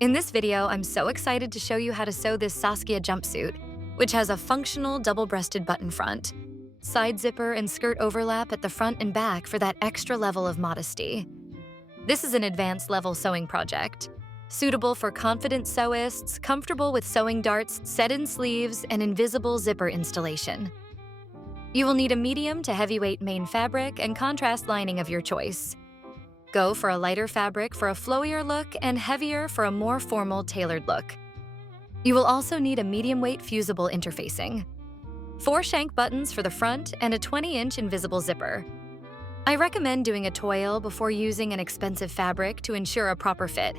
In this video, I'm so excited to show you how to sew this Saskia jumpsuit, which has a functional double-breasted button front, side zipper and skirt overlap at the front and back for that extra level of modesty. This is an advanced level sewing project, suitable for confident sewists, comfortable with sewing darts set in sleeves and invisible zipper installation. You will need a medium to heavyweight main fabric and contrast lining of your choice. Go for a lighter fabric for a flowier look and heavier for a more formal, tailored look. You will also need a medium-weight fusible interfacing, 4 shank buttons for the front, and a 20-inch invisible zipper. I recommend doing a toil before using an expensive fabric to ensure a proper fit.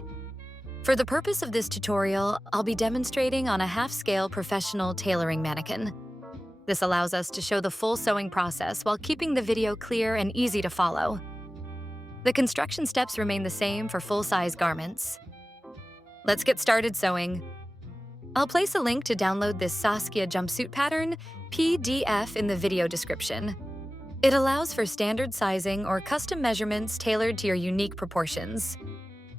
For the purpose of this tutorial, I'll be demonstrating on a half-scale professional tailoring mannequin. This allows us to show the full sewing process while keeping the video clear and easy to follow. The construction steps remain the same for full-size garments. Let's get started sewing. I'll place a link to download this Saskia jumpsuit pattern, PDF, in the video description. It allows for standard sizing or custom measurements tailored to your unique proportions.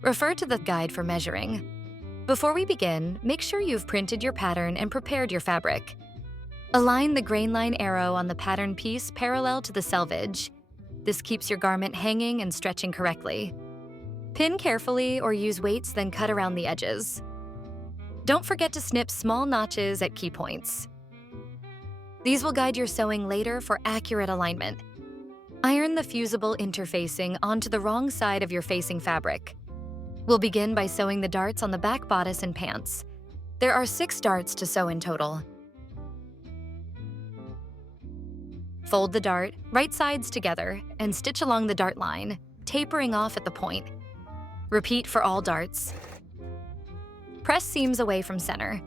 Refer to the guide for measuring. Before we begin, make sure you've printed your pattern and prepared your fabric. Align the grain line arrow on the pattern piece parallel to the selvage. This keeps your garment hanging and stretching correctly. Pin carefully or use weights, then cut around the edges. Don't forget to snip small notches at key points. These will guide your sewing later for accurate alignment. Iron the fusible interfacing onto the wrong side of your facing fabric. We'll begin by sewing the darts on the back bodice and pants. There are 6 darts to sew in total. Fold the dart, right sides together, and stitch along the dart line, tapering off at the point. Repeat for all darts. Press seams away from center.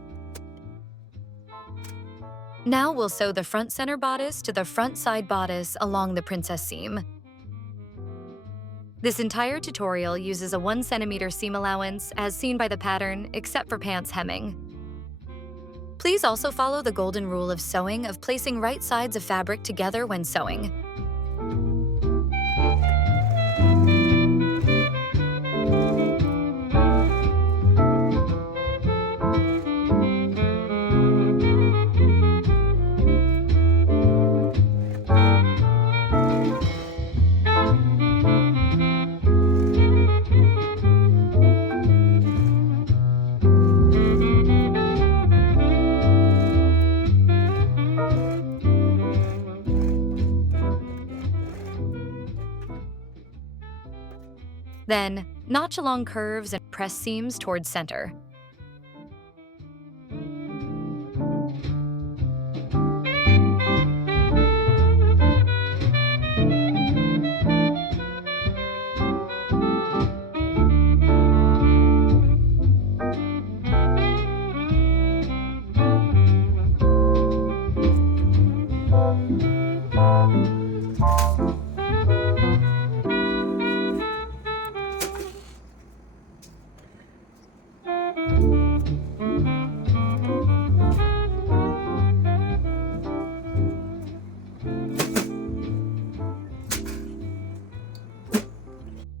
Now we'll sew the front center bodice to the front side bodice along the princess seam. This entire tutorial uses a 1 cm seam allowance as seen by the pattern, except for pants hemming. Please also follow the golden rule of sewing of placing right sides of fabric together when sewing. Then, notch along curves and press seams towards center.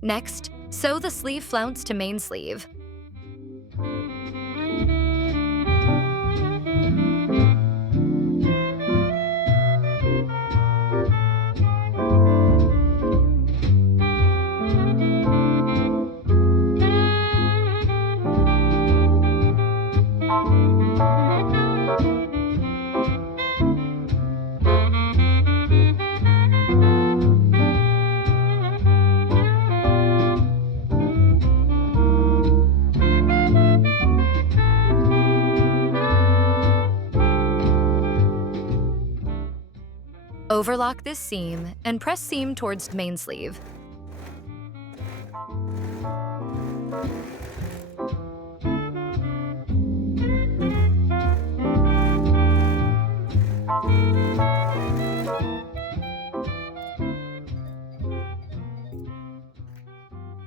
Next, sew the sleeve flounce to main sleeve. Overlock this seam and press seam towards main sleeve.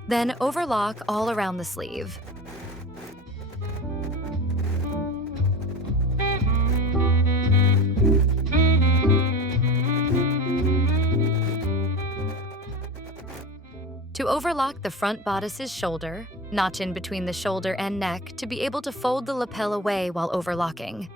Then overlock all around the sleeve. To overlock the front bodice's shoulder, Notch in between the shoulder and neck to be able to fold the lapel away while overlocking.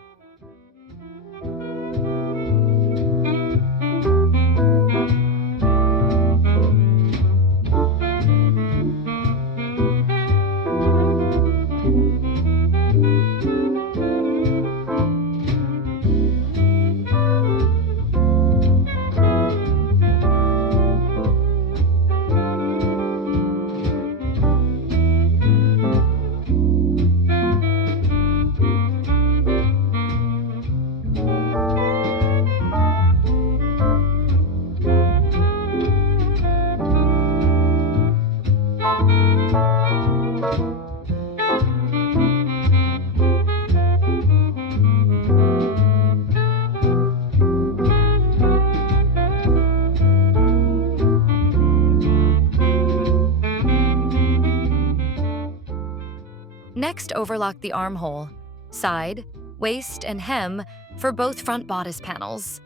Next, overlock the armhole, side, waist, and hem for both front bodice panels.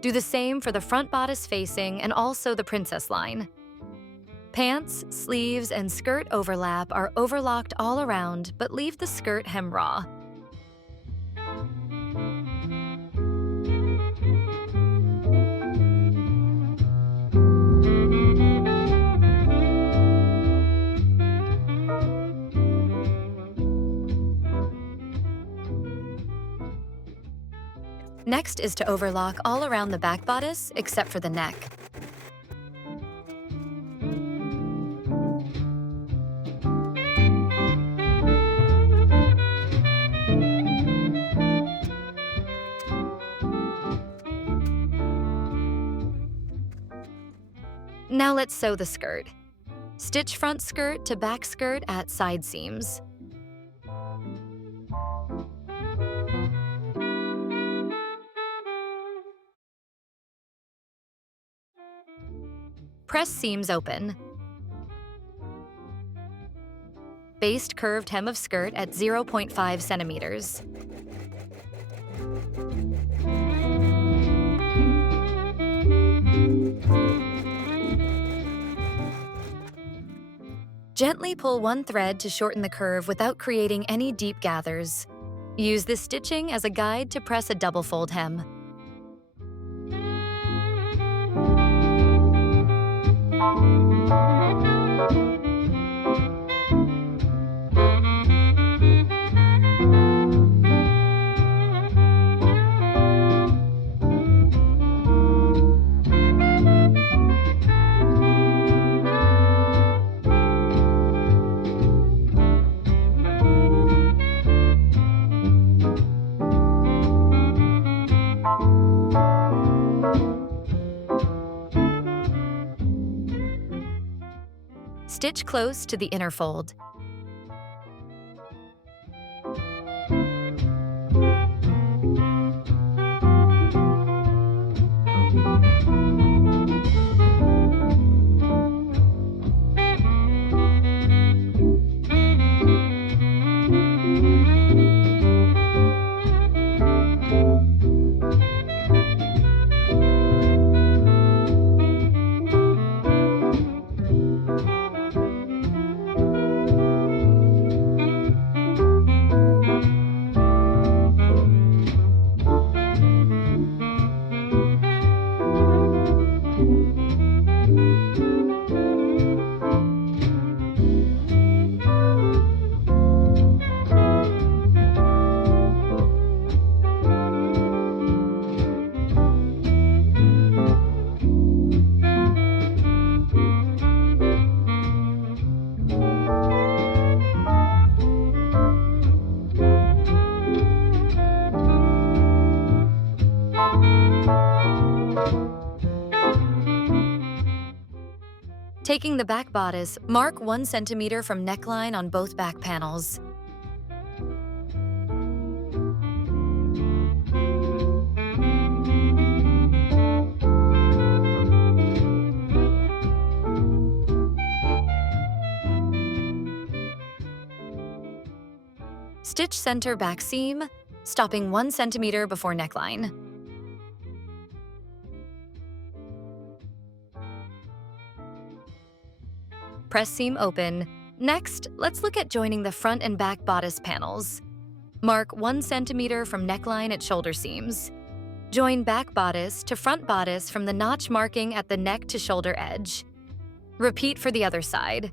Do the same for the front bodice facing and also the princess line. Pants, sleeves, and skirt overlap are overlocked all around, but leave the skirt hem raw. Next is to overlock all around the back bodice except for the neck. Now let's sew the skirt. Stitch front skirt to back skirt at side seams. Press seams open. Baste curved hem of skirt at 0.5 centimeters. Gently pull one thread to shorten the curve without creating any deep gathers. Use this stitching as a guide to press a double fold hem. Stitch close to the inner fold. Taking the back bodice, mark 1 centimeter from neckline on both back panels. Stitch center back seam, stopping 1 centimeter before neckline. Press seam open, Next, let's look at joining the front and back bodice panels. Mark 1 centimeter from neckline at shoulder seams. Join back bodice to front bodice from the notch marking at the neck to shoulder edge. Repeat for the other side.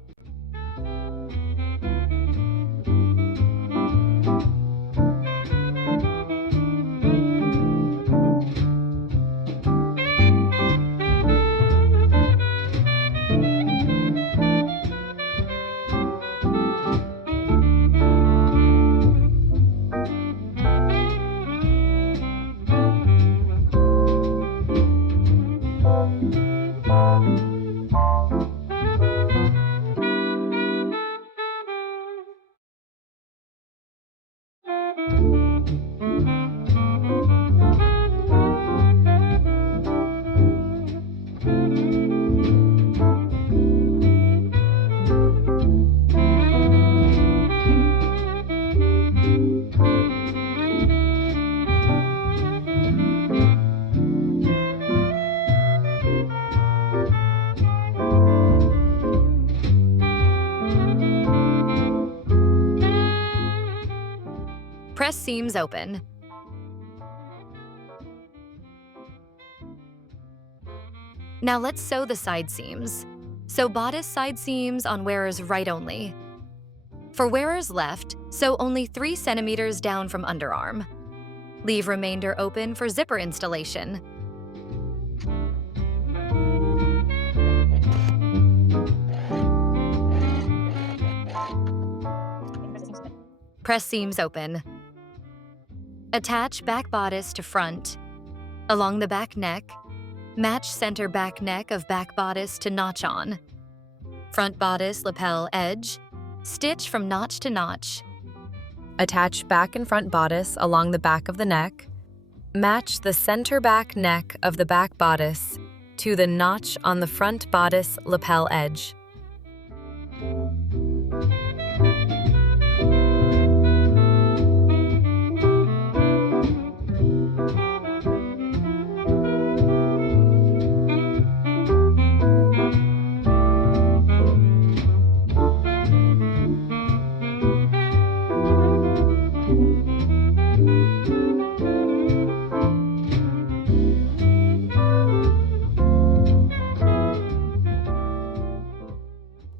Press seams open. Now let's sew the side seams. Sew bodice side seams on wearer's right only. For wearer's left, sew only 3 centimeters down from underarm. Leave remainder open for zipper installation. Press seams open. Attach back bodice to front. Along the back neck, match center back neck of back bodice to notch on. Front bodice lapel edge, stitch from notch to notch. Attach back and front bodice along the back of the neck. Match the center back neck of the back bodice to the notch on the front bodice lapel edge.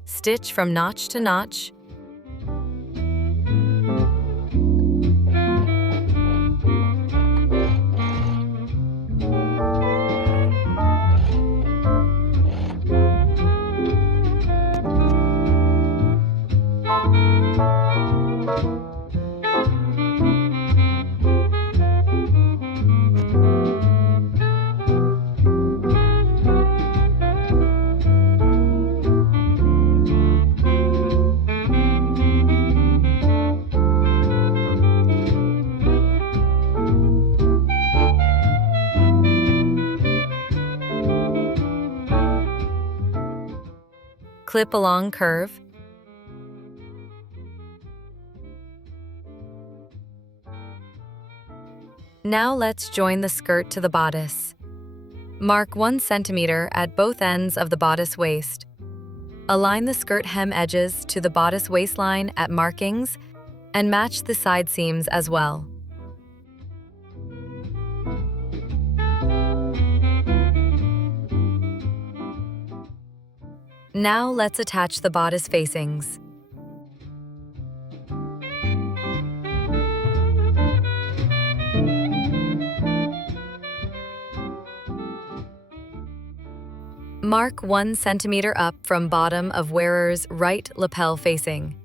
Stitch from notch to notch. Clip along curve. Now let's join the skirt to the bodice. Mark 1 centimeter at both ends of the bodice waist. Align the skirt hem edges to the bodice waistline at markings and match the side seams as well. Now let's attach the bodice facings. Mark 1 centimeter up from bottom of wearer's right lapel facing.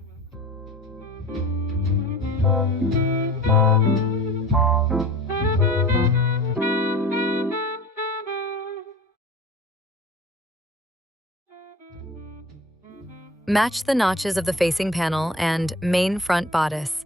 Match the notches of the facing panel and main front bodice.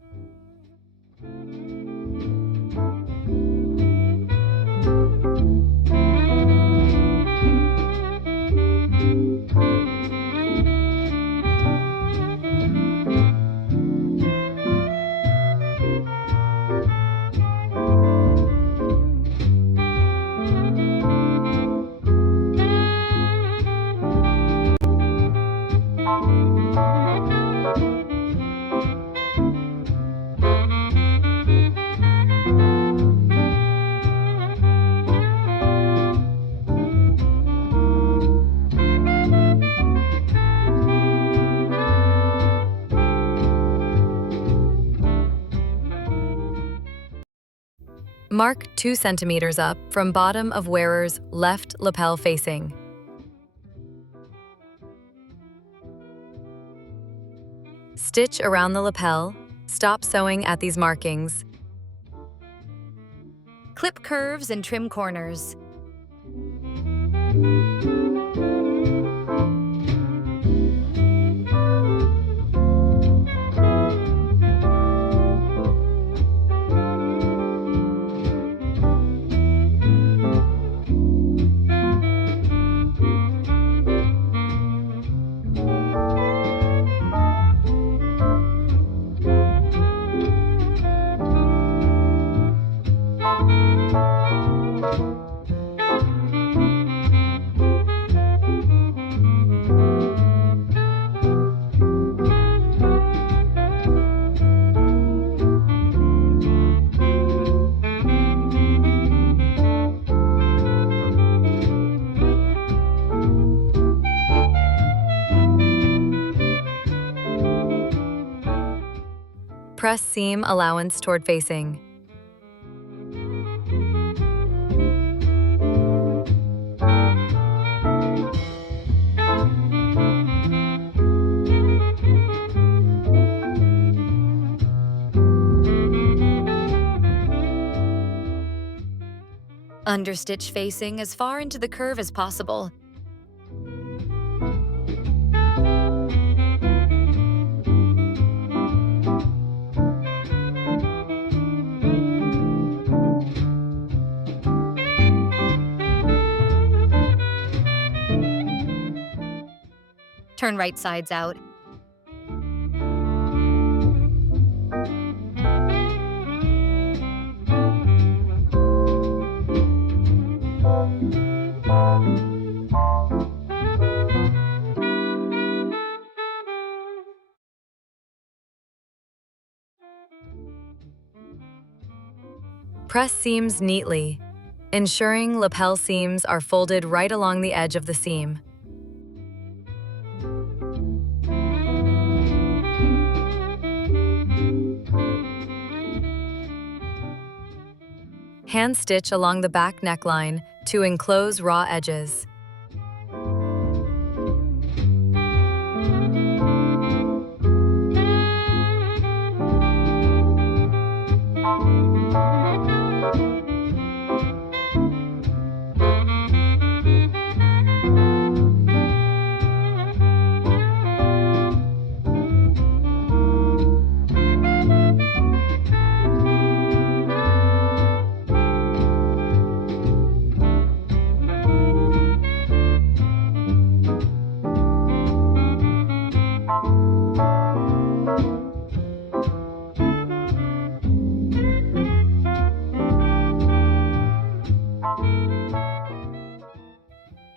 Mark 2 centimeters up from bottom of wearer's left lapel facing. Stitch around the lapel, stop sewing at these markings. Clip curves and trim corners. Press seam allowance toward facing. Understitch facing as far into the curve as possible. Turn right sides out. Press seams neatly, ensuring lapel seams are folded right along the edge of the seam. Hand stitch along the back neckline to enclose raw edges.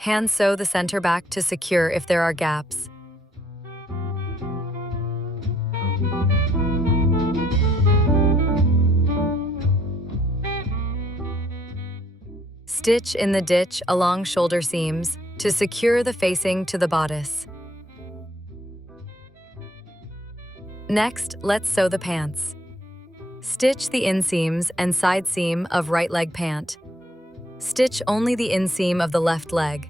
Hand sew the center back to secure if there are gaps. Stitch in the ditch along shoulder seams to secure the facing to the bodice. Next, let's sew the pants. Stitch the inseams and side seam of right leg pant. Stitch only the inseam of the left leg.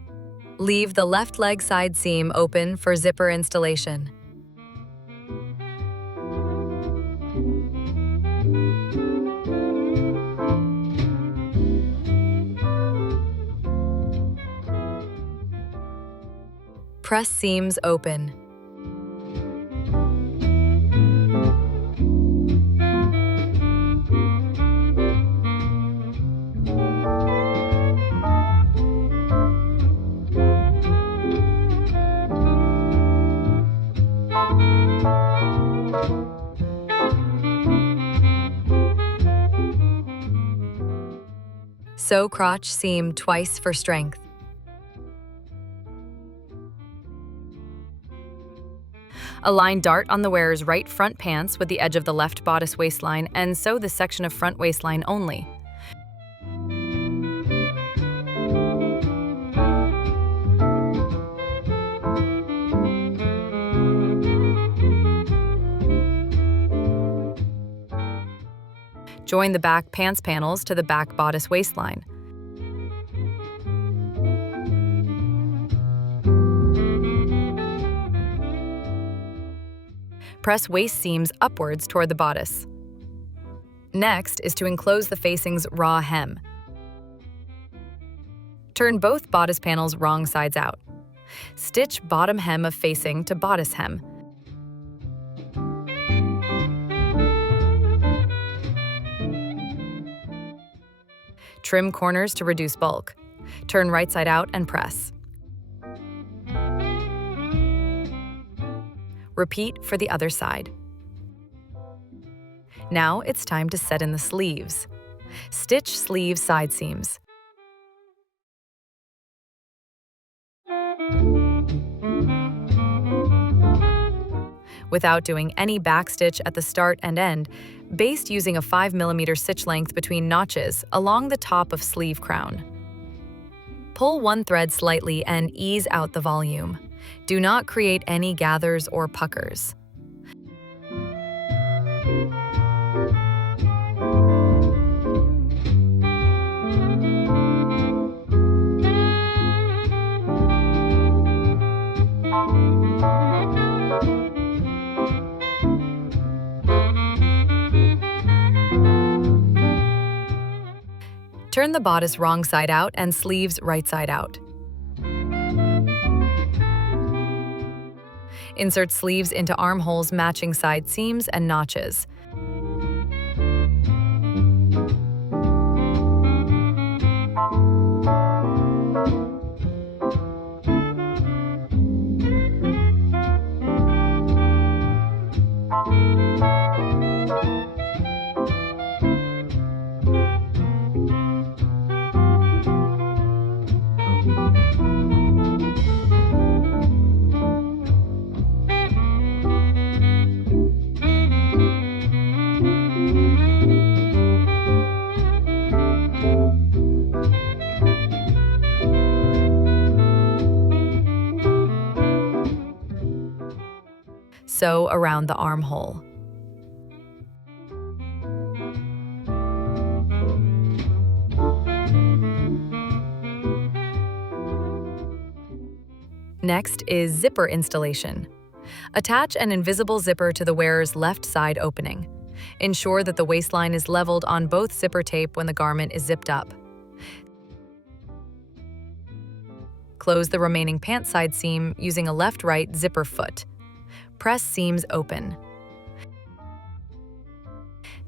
Leave the left leg side seam open for zipper installation. Press seams open. Sew crotch seam twice for strength. Align dart on the wearer's right front pants with the edge of the left bodice waistline and sew this section of front waistline only. Join the back pants panels to the back bodice waistline. Press waist seams upwards toward the bodice. Next is to enclose the facing's raw hem. Turn both bodice panels wrong sides out. Stitch bottom hem of facing to bodice hem. Trim corners to reduce bulk. Turn right side out and press. Repeat for the other side. Now it's time to set in the sleeves. Stitch sleeve side seams. Without doing any backstitch at the start and end, baste using a 5mm stitch length between notches along the top of sleeve crown. Pull one thread slightly and ease out the volume. Do not create any gathers or puckers. Turn the bodice wrong side out and sleeves right side out. Insert sleeves into armholes matching side seams and notches. Sew around the armhole. Next is zipper installation. Attach an invisible zipper to the wearer's left side opening. Ensure that the waistline is leveled on both zipper tape when the garment is zipped up. Close the remaining pant side seam using a left-right zipper foot. Press seams open.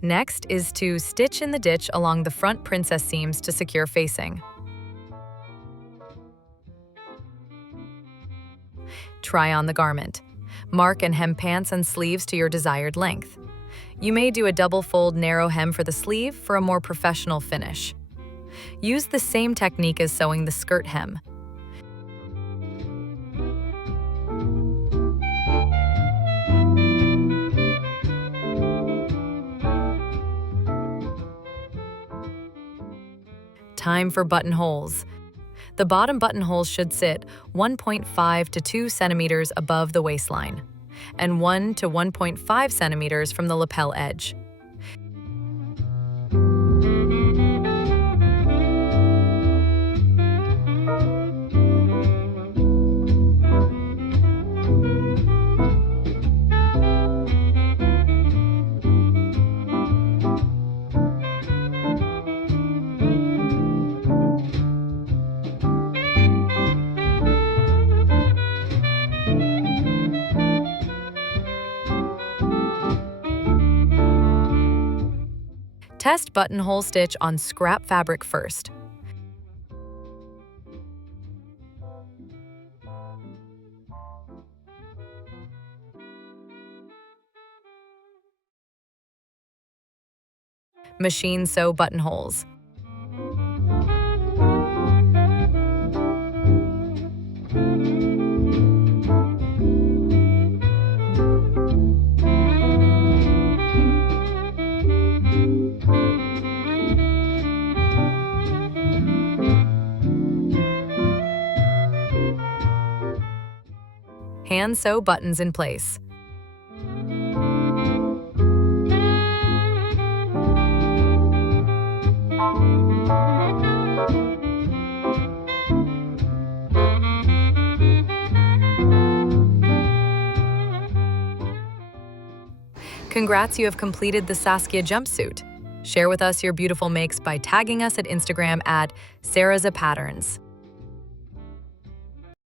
Next is to stitch in the ditch along the front princess seams to secure facing. Try on the garment. Mark and hem pants and sleeves to your desired length. You may do a double fold narrow hem for the sleeve for a more professional finish. Use the same technique as sewing the skirt hem. Time for buttonholes. The bottom buttonholes should sit 1.5 to 2 centimeters above the waistline and 1 to 1.5 centimeters from the lapel edge. Test buttonhole stitch on scrap fabric first. Machine sew buttonholes. Hand sew buttons in place. Congrats, you have completed the Saskia jumpsuit. Share with us your beautiful makes by tagging us at Instagram at Saraza Patterns.